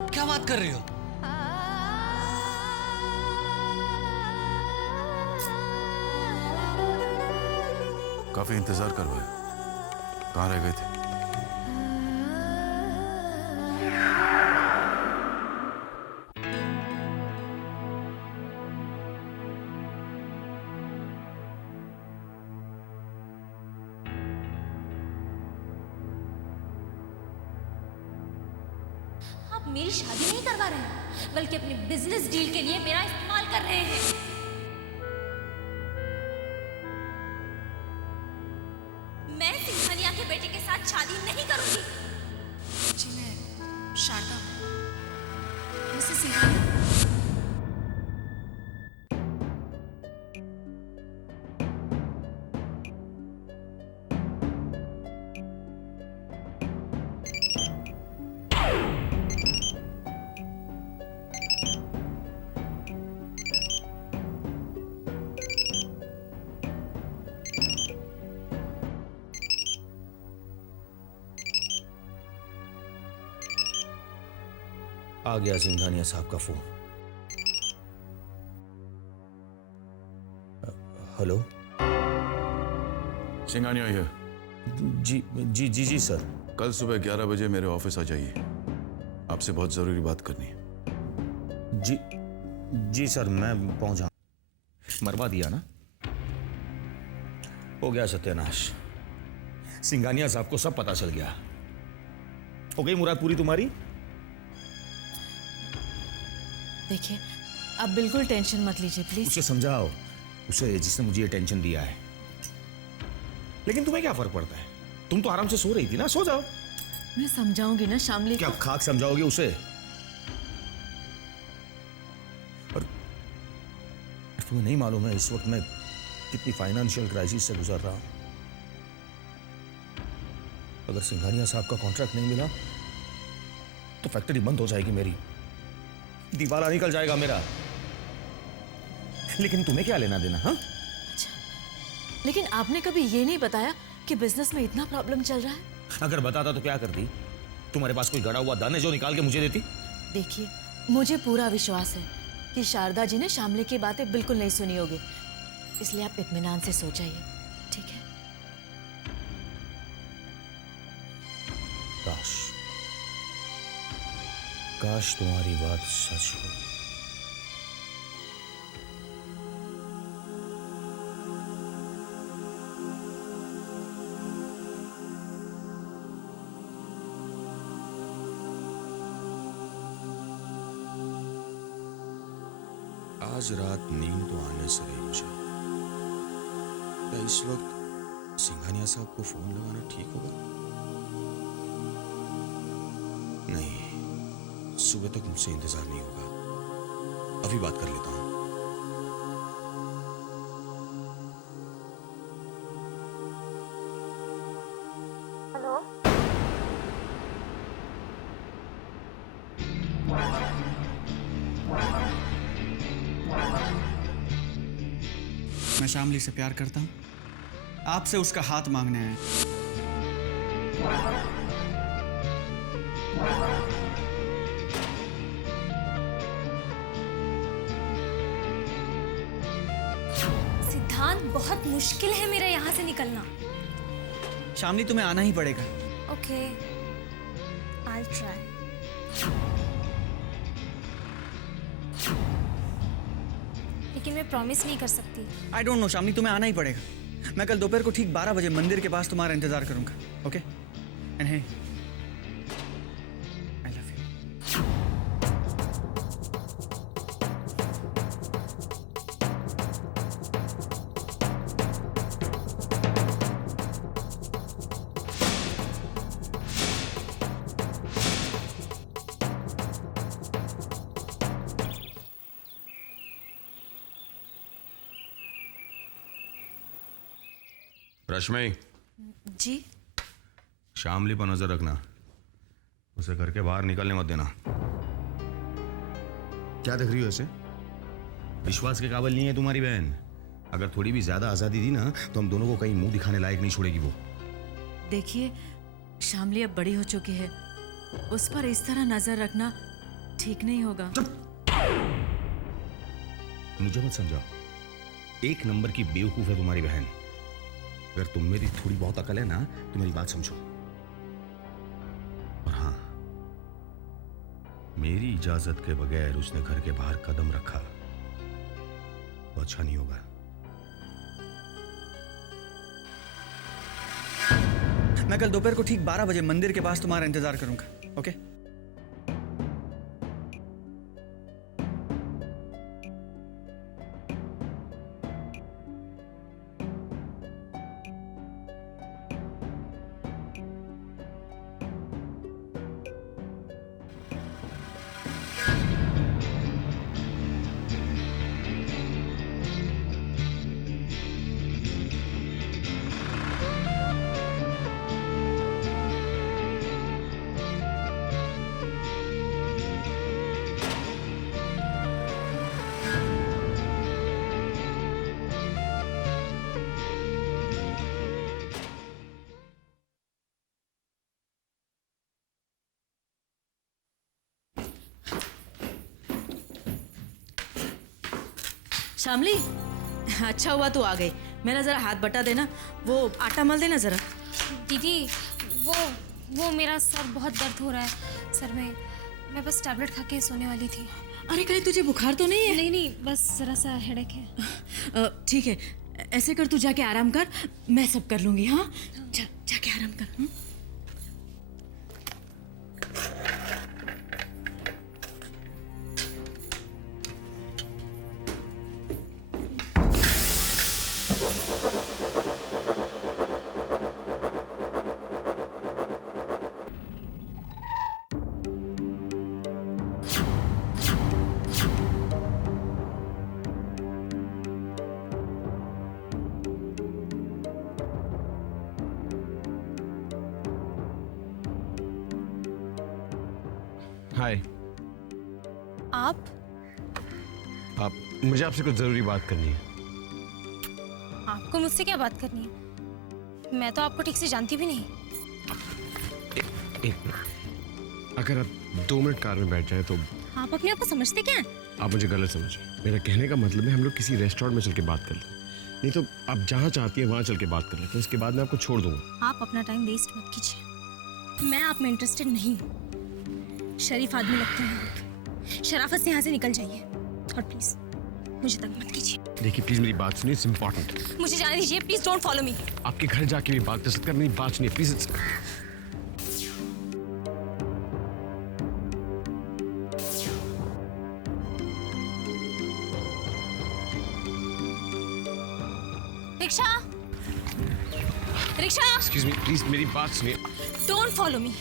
क्या बात कर रही हो? काफी इंतजार करवाया, कहाँ रह गए थे? आप मेरी शादी नहीं करवा रहे हैं, बल्कि अपने बिजनेस डील के लिए मेरा इस्तेमाल कर रहे हैं। मैं सिंघानिया के बेटे के साथ शादी नहीं करूंगी। जी मैं शारदा, मिसेस सिंघानिया। आ गया सिंघानिया साहब का फोन। हेलो। सिंघानिया हियर। जी जी जी जी सर। कल सुबह 11 बजे मेरे ऑफिस आ जाइए, आपसे बहुत जरूरी बात करनी है। जी जी सर, मैं पहुंचा। मरवा दिया ना? हो गया सत्यानाश। सिंघानिया साहब को सब पता चल गया। हो गई मुराद पूरी तुम्हारी? देखिए, आप बिल्कुल टेंशन मत लीजिए प्लीज। उसे समझाओ, उसे जिसने मुझे ये टेंशन दिया है। लेकिन तुम्हें क्या फर्क पड़ता है? तुम तो आराम से सो रही थी ना, सो जाओ। मैं समझाऊंगी ना शामली क्या को। खाक समझाओगे उसे? और तुम्हें नहीं मालूम है इस वक्त मैं कितनी फाइनेंशियल क्राइसिस से गुजर रहा हूं। अगर सिंघानिया साहब का कॉन्ट्रैक्ट नहीं मिला तो फैक्ट्री बंद हो जाएगी मेरी, दिवाला निकल जाएगा मेरा। लेकिन तुम्हें क्या लेना देना? हाँ, अच्छा, लेकिन आपने कभी ये नहीं बताया कि बिजनेस में इतना प्रॉब्लम चल रहा है। अगर बताता तो क्या करती? तुम्हारे पास कोई गड़ा हुआ धन है जो निकाल के मुझे देती? देखिए, मुझे पूरा विश्वास है कि शारदा जी ने शामली की बातें बिल्कुल नहीं सुनी होगी, इसलिए आप इत्मीनान से सो जाइए, ठीक है? काश काश तुम्हारी बात सच हो। आज रात नींद तो आने से रही मुझे। क्या इस वक्त सिंघानिया साहब को फोन लगाना ठीक होगा? नहीं, सुबह तक मुझसे इंतजार नहीं होगा। अभी बात कर लेता हूं। हेलो। मैं शामली से प्यार करता हूं, आपसे उसका हाथ मांगने आया। सिद्धांत, बहुत मुश्किल है मेरा यहाँ से निकलना। शामली, तुम्हें आना ही पड़ेगा। Okay, I try. लेकिन मैं प्रॉमिस नहीं कर सकती। आई डोंट नो शामली, तुम्हें आना ही पड़ेगा। मैं कल दोपहर को ठीक 12 बजे मंदिर के पास तुम्हारा इंतजार करूंगा। Okay? And hey, I love you. Rashmi, ji Shamli पर नजर रखना, उसे घर के बाहर निकलने मत देना। क्या देख रही हो ऐसे? विश्वास के काबिल नहीं है तुम्हारी बहन। अगर थोड़ी भी ज्यादा आजादी दी ना तो हम दोनों को कहीं मुंह दिखाने लायक नहीं छोड़ेगी वो। देखिए, शामली अब बड़ी हो चुकी है, उस पर इस तरह नजर रखना ठीक नहीं होगा। मुझे मत समझाओ, एक नंबर की बेवकूफ है तुम्हारी बहन। अगर तुम मेरी थोड़ी बहुत अकल है ना तो मेरी बात समझो। और हाँ, मेरी इजाजत के बगैर उसने घर के बाहर कदम रखा तो अच्छा नहीं होगा। मैं कल दोपहर को ठीक 12 बजे मंदिर के पास तुम्हारा इंतजार करूंगा, ओके? शामली, अच्छा हुआ तू आ गई। मेरा जरा हाथ बटा देना, वो आटा मल देना जरा। दीदी वो मेरा सर बहुत दर्द हो रहा है सर में। मैं बस टैबलेट खा के सोने वाली थी। अरे कहीं तुझे बुखार तो नहीं है? नहीं, बस जरा सा हेडेक है। ठीक है, ऐसे कर, तू जाके आराम कर, मैं सब कर लूंगी। हाँ, जाके आराम कर। हाय। आप मुझे आपसे कुछ जरूरी बात करनी है। आपको मुझसे क्या बात करनी है? मैं तो आपको ठीक से जानती भी नहीं। एक मिनट, अगर आप 2 मिनट कार में बैठ जाए तो। आप अपने आप को समझते क्या हैं? आप मुझे गलत समझिए, मेरा कहने का मतलब है हम लोग किसी रेस्टोरेंट में चल के बात कर लें, नहीं तो आप जहाँ चाहती हैं वहाँ चल के बात कर लेते हैं, उसके बाद मैं आपको छोड़ दूंगा। आप अपना टाइम वेस्ट मत कीजिए। मैं आप में इंटरेस्टेड नहीं हूँ। शरीफ आदमी लगते हैं आप। शराफत से यहाँ से निकल जाइए और प्लीज मुझे तंग मत कीजिए। देखिए प्लीज मेरी बात सुनिए, इट्स इम्पोर्टेंट। मुझे जाने दीजिए, प्लीज डोंट फॉलो मी। आपके घर जाके भी बात कर सकते हैं, मेरी बात सुनिए please. Rickshaw, rickshaw, excuse me, please मेरी बात सुनिए। Don't follow me.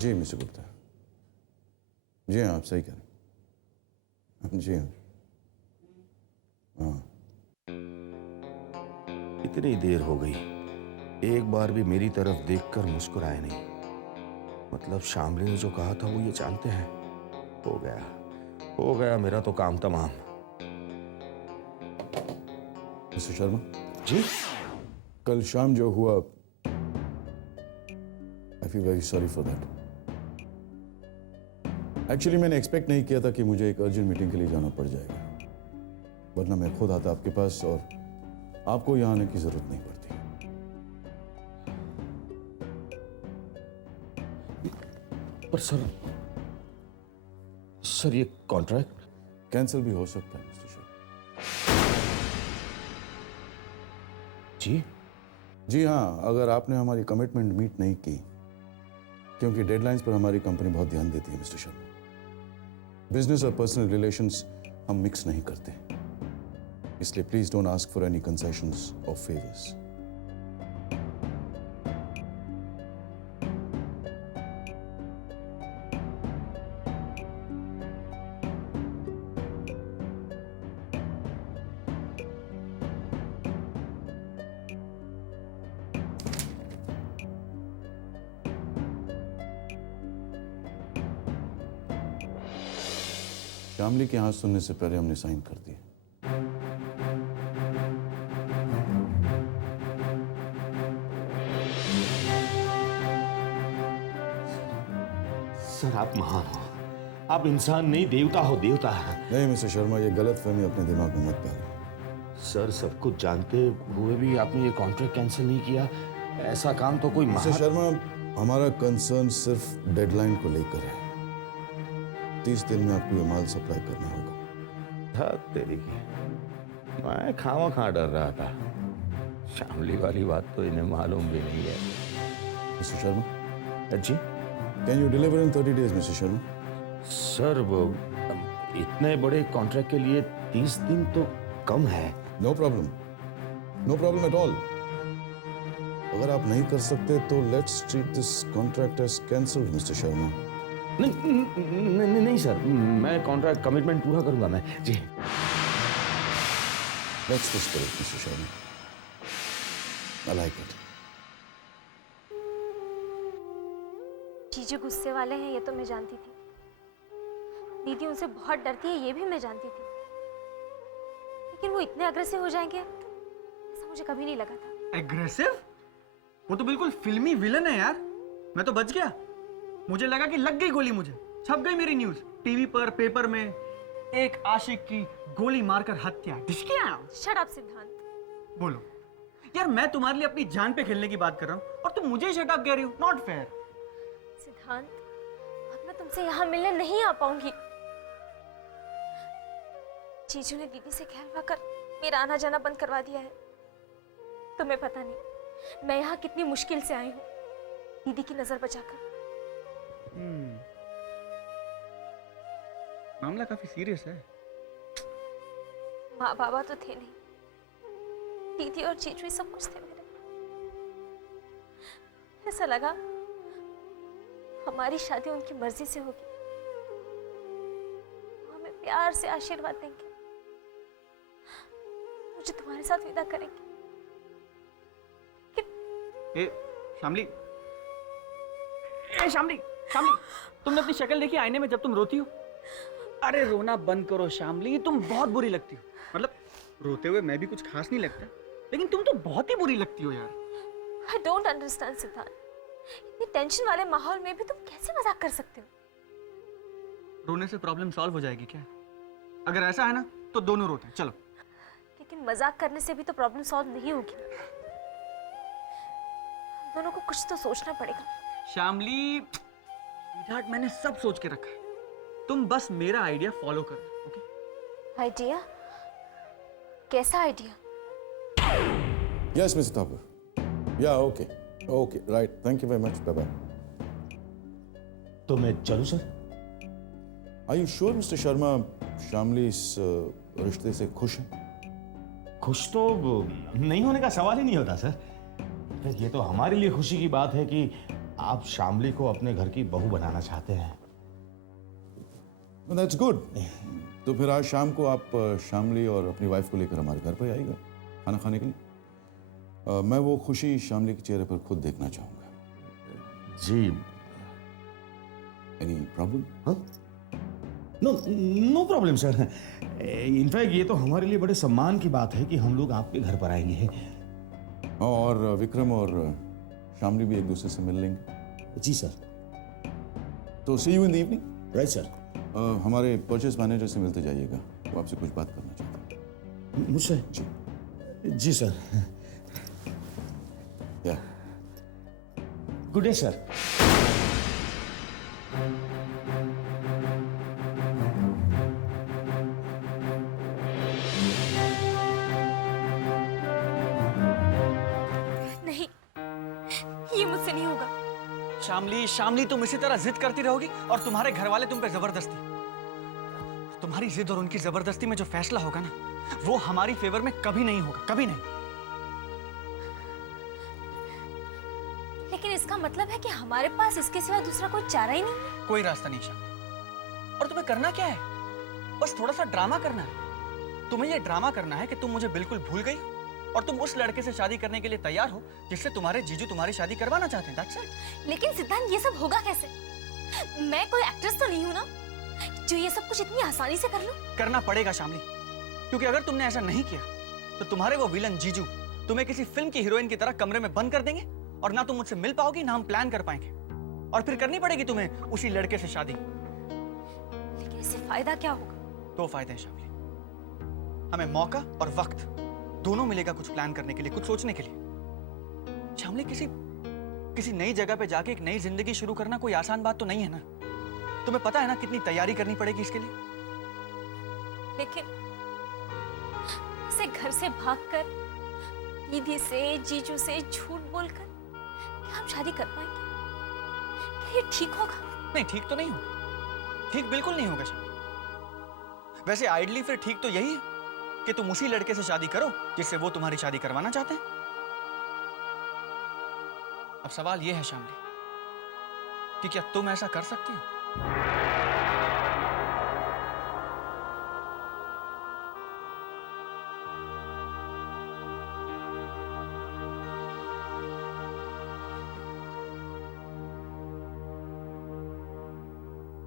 जी मिस्टर गुप्ता, जी हाँ, आप सही कह रहे हैं। जी हाँ, हाँ। इतनी देर हो गई, एक बार भी मेरी तरफ देखकर मुस्कुराए नहीं। मतलब शामली ने जो कहा था वो ये जानते हैं। हो गया मेरा तो काम तमाम। मिस्टर शर्मा जी, कल शाम जो हुआ, I feel very sorry for that. Actually मैंने एक्सपेक्ट नहीं किया था कि मुझे एक अर्जेंट मीटिंग के लिए जाना पड़ जाएगा, वरना मैं खुद आता आपके पास और आपको यहाँ आने की जरूरत नहीं पड़ती। पर सर ये कॉन्ट्रैक्ट कैंसिल भी हो सकता है मिस्टर शर्मा। जी जी हाँ, अगर आपने हमारी कमिटमेंट मीट नहीं की, क्योंकि डेडलाइंस पर हमारी कंपनी बहुत ध्यान देती है मिस्टर शर्मा। बिजनेस और पर्सनल रिलेशंस हम मिक्स नहीं करते, इसलिए please don't ask for any concessions और फेवर्स। शामली के हाथ सुनने से पहले हमने साइन कर दिए। सर आप महान हो, आप इंसान नहीं देवता हो, देवता। नहीं मिस्टर शर्मा, ये गलत फहमी अपने दिमाग में मत डालिए। सर सब कुछ जानते हुए भी आपने ये कॉन्ट्रैक्ट कैंसिल नहीं किया, ऐसा काम तो कोई मिस्टर शर्मा, हमारा कंसर्न सिर्फ डेडलाइन को लेकर है। 30 दिन में आपको ये माल सप्लाई करना होगा। तेरी की मैं खावा खा डर रहा था, शामली वाली बात तो इन्हें मालूम भी नहीं है। Mister Sharma, ji can you deliver in 30 days mister Sharma? Sir वो इतने बड़े कॉन्ट्रैक्ट के लिए 30 दिन तो कम है। No problem, no problem at all. अगर आप नहीं कर सकते तो let's treat this contract as cancelled mister Sharma. नहीं सर, मैं कॉन्ट्रैक्ट कमिटमेंट पूरा करूंगा मैं जी। That's the spirit, Mr. Sharma. I like it. जीजू गुस्से वाले हैं ये तो मैं जानती थी। दीदी उनसे बहुत डरती है ये भी मैं जानती थी। लेकिन वो इतने अग्रेसिव हो जाएंगे ऐसा मुझे कभी नहीं लगा था। एग्रेसिव? वो तो बिल्कुल फिल्मी विलन है यार। मैं तो बच गया। मुझे लगा कि लग गई गोली, मुझे छप गई मेरी न्यूज टीवी पर, पेपर में। एक आशिक की गोली मारकर हत्या। शट अप सिद्धांत। बोलो यार, मैं तुम्हारे लिए अपनी जान पे खेलने की बात कर रहा हूँ और तुम मुझे शट अप कह रही हो। Not fair. सिद्धांत, अब मैं तुमसे यहाँ मिलने नहीं आ पाऊंगी। जीजू ने दीदी से कहलवा कर मेरा आना जाना बंद करवा दिया है। तुम्हें पता नहीं मैं यहाँ कितनी मुश्किल से आई हूँ दीदी की नजर बचाकर। मामला काफी सीरियस है। माँ बाबा तो थे नहीं, दीदी और जीजू ही सब कुछ थे मेरे। ऐसा लगा हमारी शादी उनकी मर्जी से होगी, वो हमें प्यार से आशीर्वाद देंगे, मुझे तुम्हारे साथ विदा करेंगे। ए शामली, ए शामली, शामली, तुमने अपनी शक्ल देखी आईने में जब तुम रोती हो? अरे रोना बंद करो शामली, तुम बहुत बुरी लगती हो। मतलब रोते हुए मैं भी कुछ खास नहीं लगता, लेकिन तुम तो बहुत ही बुरी लगती हो यार। I don't understand सिद्धांत, इतनी टेंशन वाले माहौल में भी तुम कैसे मजाक कर सकते हो? रोने से प्रॉब्लम सॉल्व हो जाएगी क्या? अगर ऐसा है ना तो दोनों रोते हैं, चलो। लेकिन मजाक करने से भी तो प्रॉब्लम सॉल्व नहीं होगी। हम दोनों को कुछ तो सोचना पड़ेगा। शामली, स्वीटहार्ट, मैंने सब सोच के रखा है, तुम बस मेरा आइडिया फॉलो करना, ओके? आइडिया? कैसा idea? Yes, Mr. Thakur. Yeah, okay. Okay, right. Thank you very much. Bye-bye. तो मैं चलूं sir? Are you sure, Mr. Sharma, Shamli इस रिश्ते से खुश है? खुश तो नहीं होने का सवाल ही नहीं होता सर। ये तो हमारे लिए खुशी की बात है कि आप शामली को अपने घर की बहू बनाना चाहते हैं। Well, that's good. तो फिर आज शाम को आप शामली और अपनी वाइफ को लेकर हमारे घर पर आइएगा खाना खाने के लिए। मैं वो खुशी शामली के चेहरे पर खुद देखना चाहूंगा। जी। Any problem? हाँ? No problem sir. इनफैक्ट ये तो हमारे लिए बड़े सम्मान की बात है कि हम लोग आपके घर पर आएंगे। और विक्रम और शामली भी एक दूसरे से मिल लेंगे। जी सर। तो see you in the evening. Right sir. हमारे परचेज मैनेजर से मिलते जाइएगा, वो आपसे कुछ बात करना चाहते हैं। मुझसे? जी सर। या गुड डे सर। नहीं, ये मुझसे नहीं होगा। शामली, शामली, तुम इसी तरह जिद करती रहोगी और तुम्हारे घर वाले तुम पे जबरदस्ती। तुम्हारी जिद और उनकी जबरदस्ती में जो फैसला होगा ना, वो हमारी फेवर में कभी नहीं होगा, कभी नहीं। लेकिन इसका मतलब है कि हमारे पास इसके सिवा दूसरा कोई चारा ही नहीं। कोई रास्ता नहीं शाम। और तुम्हें करना क्या है? बस थोड़ा सा ड्रामा करना है। तुम्हें ये ड्रामा करना है कि तुम मुझे बिल्कुल भूल गई और तुम उस लड़के से शादी करने के लिए तैयार हो जिससे तुम्हारे जीजू तुम्हारी शादी करवाना चाहते हैं। That's it. लेकिन सिद्धांत, ये सब होगा कैसे? मैं कोई एक्ट्रेस तो नहीं हूं ना, जो ये सब कुछ इतनी आसानी से कर लूं? करना पड़ेगा शामली, क्योंकि अगर तुमने ऐसा नहीं किया तो तुम्हारे वो विलन जीजू तुम्हें किसी फिल्म की हीरोइन की तरह कमरे में बंद कर देंगे और ना तुम मुझसे मिल पाओगी ना हम प्लान कर पाएंगे, और फिर करनी पड़ेगी तुम्हें उसी लड़के से शादी। लेकिन इससे फायदा क्या होगा? दो फायदे हैं शामली, हमें मौका और वक्त दोनों मिलेगा कुछ प्लान करने के लिए, कुछ सोचने के लिए। शामली, किसी नई जगह पे जाके एक नई जिंदगी शुरू करना कोई आसान बात तो नहीं है ना। तुम्हें पता है ना कितनी तैयारी करनी पड़ेगी इसके लिए। लेकिन इसे घर से भागकर, दीदी से, जीजू से झूठ बोलकर क्या हम शादी कर पाएंगे? क्या ये ठीक होगा? नहीं, ठीक तो नहीं होगा, ठीक बिल्कुल नहीं होगा शामली। वैसे आइडली फिर ठीक तो यही है कि तुम उसी लड़के से शादी करो जिससे वो तुम्हारी शादी करवाना चाहते हैं। अब सवाल यह है शामली कि क्या तुम ऐसा कर सकती हो?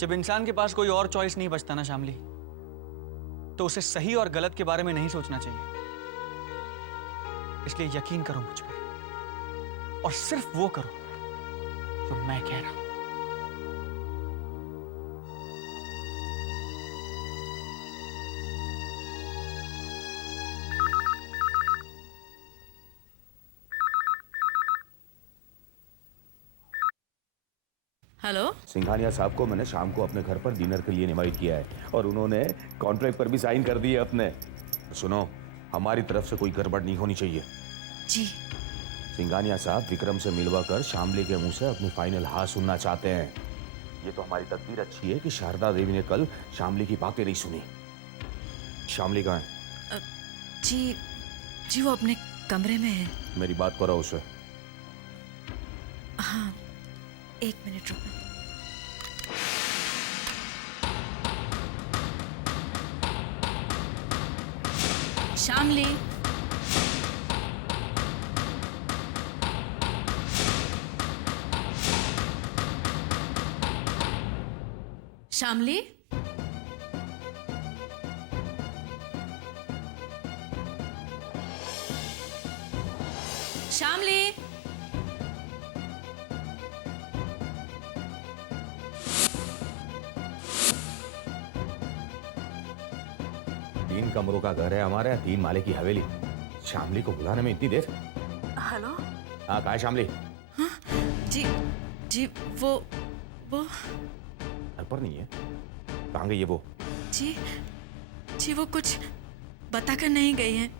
जब इंसान के पास कोई और चॉइस नहीं बचता ना शामली, तो उसे सही और गलत के बारे में नहीं सोचना चाहिए। इसलिए यकीन करो मुझ पर, और सिर्फ वो करो जो मैं कह रहा हूं। हेलो। सिंघानिया साहब को मैंने शाम को अपने घर पर डिनर के लिए इनवाइट किया है और उन्होंने कॉन्ट्रैक्ट पर भी साइन कर दिए अपने। सुनो, हमारी तरफ से कोई गड़बड़ नहीं होनी चाहिए। जी। सिंघानिया साहब विक्रम से मिलवा कर शामली के मुंह से अपनी फाइनल हाँ सुनना चाहते हैं। ये तो हमारी तकदीर अच्छी है कि शारदा देवी ने कल शामली की बातें नहीं सुनी। शामली कहाँ है? जी वो अपने कमरे में है। मेरी बात करो उससे। हाँ, एक मिनट रुको। शामली, शामली, शामली। तीन कमरों का घर है हमारे, 3 माले की हवेली। शामली को बुलाने में इतनी देर? हेलो। हाँ, कहाँ है शामली? हाँ, जी वो घर पर नहीं है। कहाँ गई है वो? जी वो कुछ बताकर नहीं गई है।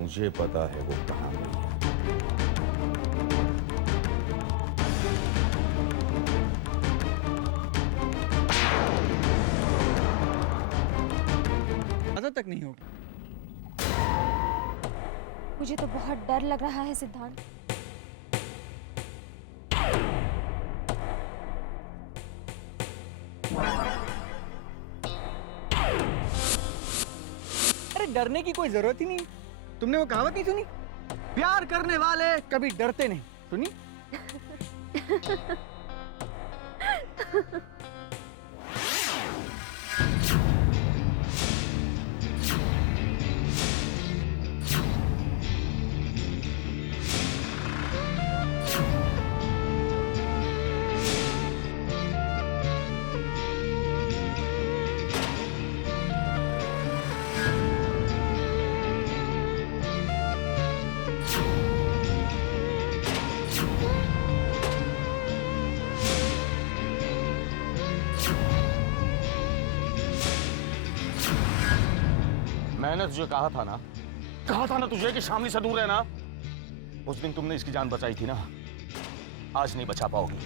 मुझे पता है वो कहाँ गई है। आधा तक नहीं होगा। मुझे तो बहुत डर लग रहा है सिद्धांत। अरे डरने की कोई जरूरत ही नहीं। तुमने वो कहावत नहीं सुनी, प्यार करने वाले कभी डरते नहीं? सुनी? मैंने तुझे कहा था ना तुझे कि शामली से दूर रहना। उस दिन तुमने इसकी जान बचाई थी ना, आज नहीं बचा पाओगी।